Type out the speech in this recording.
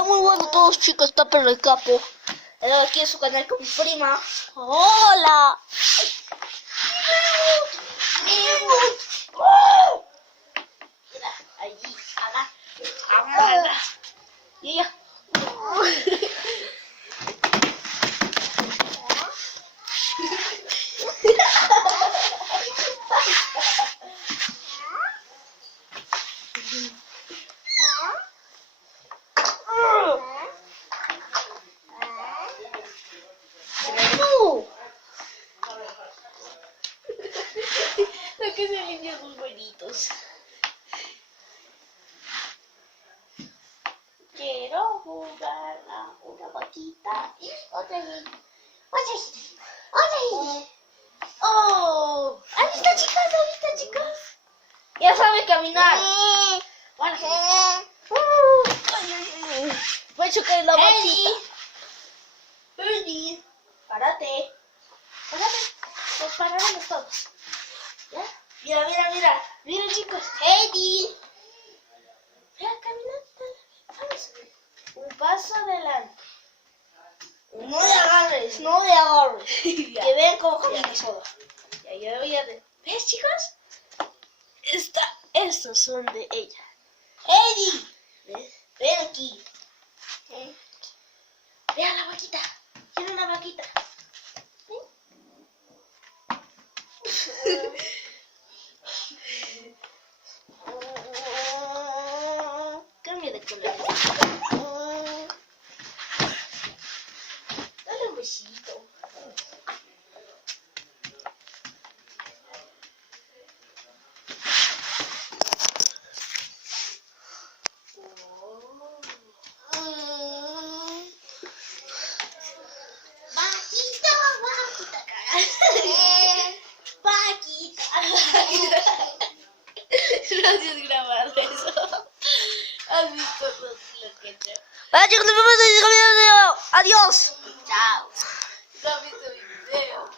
Muy bueno todos, chicos, está Perro el Capo. Aquí en su canal con mi prima. Hola. Mira, allí, agarra. Y ella. Lo que se limpian sus bonitos. Quiero jugar a una vaquita y otra vez. ¡Oh! ¿Han visto, chicos? Ya sabe caminar. Bueno. Voy a chocar en la vaquita. Eddie, párate. Nos pararemos todos. ¿Ya? Mira. Mira, chicos. Eddie. Mira, caminando. Vamos. Un paso adelante. No te agarres. Que vean cómo camina solo. Ya. ¿Ves, chicos? Estos son de ella. Eddie. ¿Ves? Ven aquí. Vean la vaquita. Tiene una vaquita. Cambia de color. Dale un besito. Gracias grabado eso. ¿Has visto lo que te... Hola, chicos, nos vemos en el video. Adiós. Chao. ¿No has visto mi video?